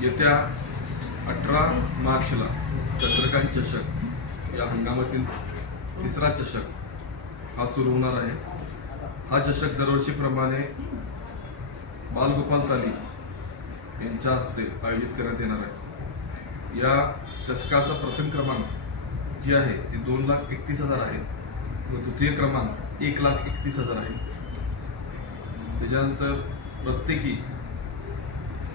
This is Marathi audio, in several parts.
येत्या 18 मार्चला चंद्रकांत चषक या हंगामातील तिसरा चषक हा सुरू होणार आहे. हा चषक दरवर्षीप्रमाणे बालगोपाल ताली यांच्या हस्ते आयोजित करण्यात येणार आहे. या चषकाचा प्रथम क्रमांक जी आहे ती 2,31,000 आहे व द्वितीय क्रमांक 1,31,000 आहे. त्याच्यानंतर प्रत्येकी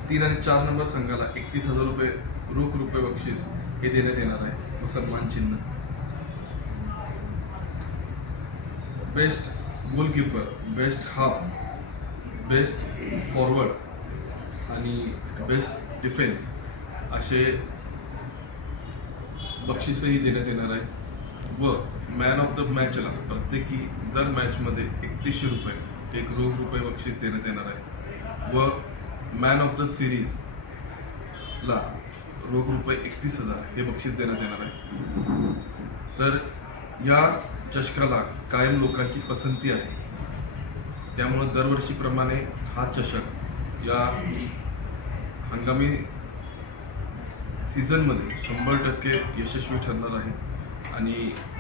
3 आणि 4 नंबर संघाला 31,000 रुपये रोख रुपये बक्षीस हे देण्यात येणार आहे व सन्मान चिन्ह. Best goalkeeper, best half, best forward आणि बेस्ट डिफेन्स असे बक्षीसही देण्यात येणार आहे व मॅन ऑफ द मॅचला प्रत्येकी दर मॅचमध्ये 3100 रुपये एक रोख रुपये बक्षीस देण्यात येणार आहे व मॅन ऑफ द सिरीजला रोख रुपये 31,000 हे बक्षीस देण्यात येणार आहे. तर या चषकाला कायम लोकांची पसंती आहे, त्यामुळे दरवर्षीप्रमाणे हा चषक या हंगामी सीझनमध्ये 100% यशस्वी ठरणार आहे आणि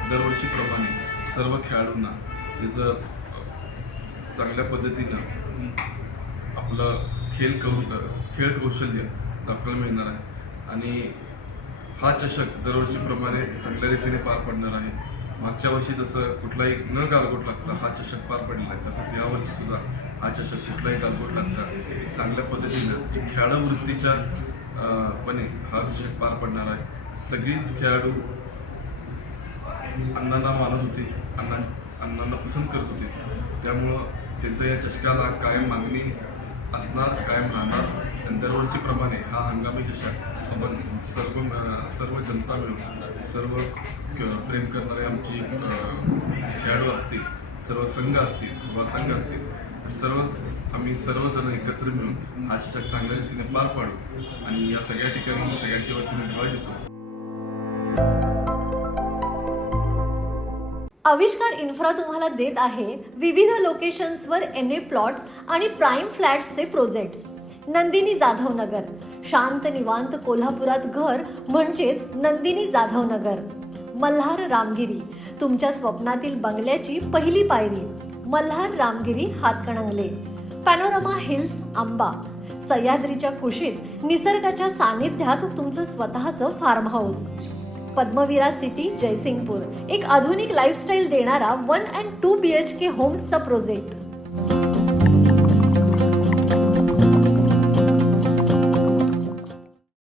दरवर्षीप्रमाणे सर्व खेळाडूंना त्याचं चांगल्या पद्धतीनं आपलं खेळ कौशल्य दाखवायला मिळणार आहे आणि हा चषक दरवर्षीप्रमाणे चांगल्या रीतीने पार पडणार आहे. मागच्या वर्षी जसं कुठलाही न गालबोट लागता हा चषक पार पडलेला आहे, तसंच यावर्षी सुद्धा हा चषक कुठलाही गालबोट लागता चांगल्या पद्धतीनं एक खेळाडूवृत्तीच्या पणे हा चषक पार पडणार आहे. सगळीच खेळाडू अण्णांना मानत होते, अण्णांना पसंत करत होते, त्यामुळं त्यांचं या चषकाला कायम मागणी असणार, कायम राहणार. आणि दरवर्षीप्रमाणे हा हंगामी चषक आपण सर्व जनता मिळून सर्व प्रेम करणारे आमची खेळाडू असतील, सर्व संघ असतील, सुभाष संघ असतील, आम्ही सर्वजण एकत्र मिळून हा चषक चांगल्या रीतीने पार पाडू आणि या सगळ्या ठिकाणी सगळ्यांच्या वतीने धन्यवाद देतो. आविष्कार इन्फ्रा तुम्हाला देत आहे विविध लोकेशन्सवर NA प्लॉट्स आणि प्राईम फ्लॅट्सचे प्रोजेक्ट्स. नंदिनी जाधव नगर, शांत निवांत कोल्हापुरात घर म्हणजेच नंदिनी जाधव नगर. मल्हार रामगिरी, तुमच्या स्वप्नातील बंगल्याची पहिली पायरी. मल्हार रामगिरी हातकणंगले. पॅनोरमा हिल्स आंबा, सह्याद्रीच्या कुशीत निसर्गाच्या सानिध्यात तुमचं स्वतःचं फार्म हाऊस. पद्मविरा सिटी जयसिंगपूर, एक आधुनिक लाईफस्टाईल देणारा 1 and 2 BHK होम्सचा प्रोजेक्ट.